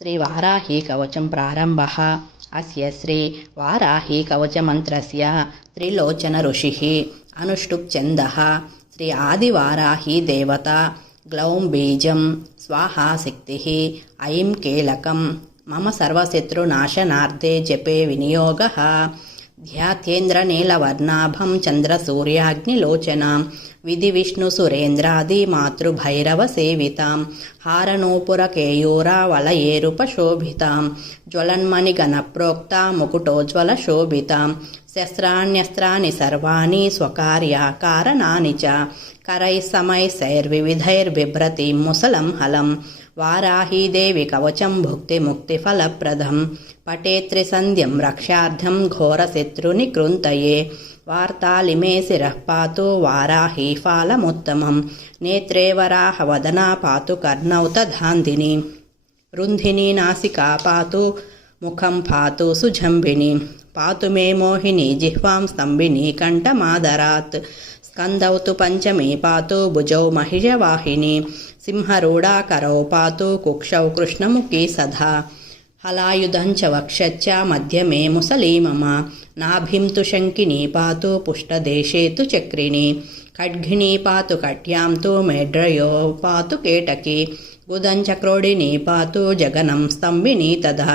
श्रीवाराही कवचं प्रारम्भः। अस्य श्रीवाराही कवचमन्त्रस्य त्रिलोचन ऋषिः अनुष्टुप् छन्दः। श्री आदिवाराही देवता ग्लौं बीजं स्वाहा शक्तिः ऐं कीलकं मम सर्वशत्रुनाशनार्थे जपे विनियोगः। ध्यात्येन्द्रनीलवर्णाभं चन्द्रसूर्याग्निलोचनां विधिविष्णुसुरेन्द्रादिमातृभैरवसेवितां हारनूपुरकेयूरावलयेरुपशोभितां ज्वलन्मणिगणप्रोक्ता मुकुटोज्ज्वलशोभितां शस्त्राण्यस्त्राणि सर्वाणि स्वकार्यकारणानि च करैः समैः मुसलं हलं वाराही देवी कवचं भुक्तिमुक्तिफलप्रदं पठेत् त्रिसन्ध्यं रक्षार्थं घोरशत्रुनिकृन्तये वार्तालिमे शिरः पातु वाराही फालमुत्तमं नेत्रे वराहवदना पातु कर्णौ तद्धान्धिनी रुन्धिनी नासिका पातु मुखं पातु सुजम्बिनी पातु मे मोहिनी जिह्वां स्तम्भिनी कण्ठमादरात् स्कन्धौ तु पञ्चमी पातु भुजौ महिषवाहिनी सिंहरूढाकरौ पातु कुक्षौ कृष्णमुखी सदा हलायुधं च वक्षश्च मध्यमे मुसली मम नाभिं तु शङ्किनी पातु पुष्टदेशे तु चक्रिणी खड्गिणी पातु कट्यां तु मेढ्रयो पातु केटकी गुदं च क्रोडिनी पातु जगनं स्तम्भिनी तदा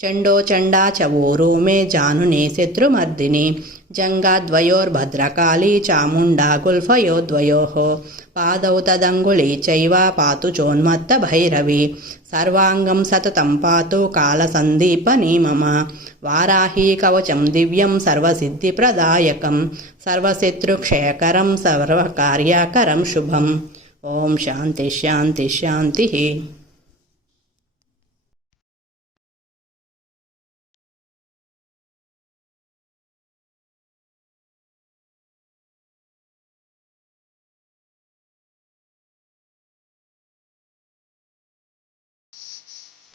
चण्डो चण्डा च ऊरू मे जानुनी शत्रुमर्दिनी जङ्गाद्वयोर्भद्रकाली चामुण्डा गुल्फयोर्द्वयोः पादौ तदङ्गुली चैव पातु चोन्मत्तभैरवी सर्वाङ्गं सततं पातु कालसन्दीपनी मम वाराही कवचं दिव्यं सर्वसिद्धिप्रदायकं सर्वशत्रुक्षयकरं सर्वकार्यकरं शुभम्। ॐ शान्ति शान्ति शान्तिः।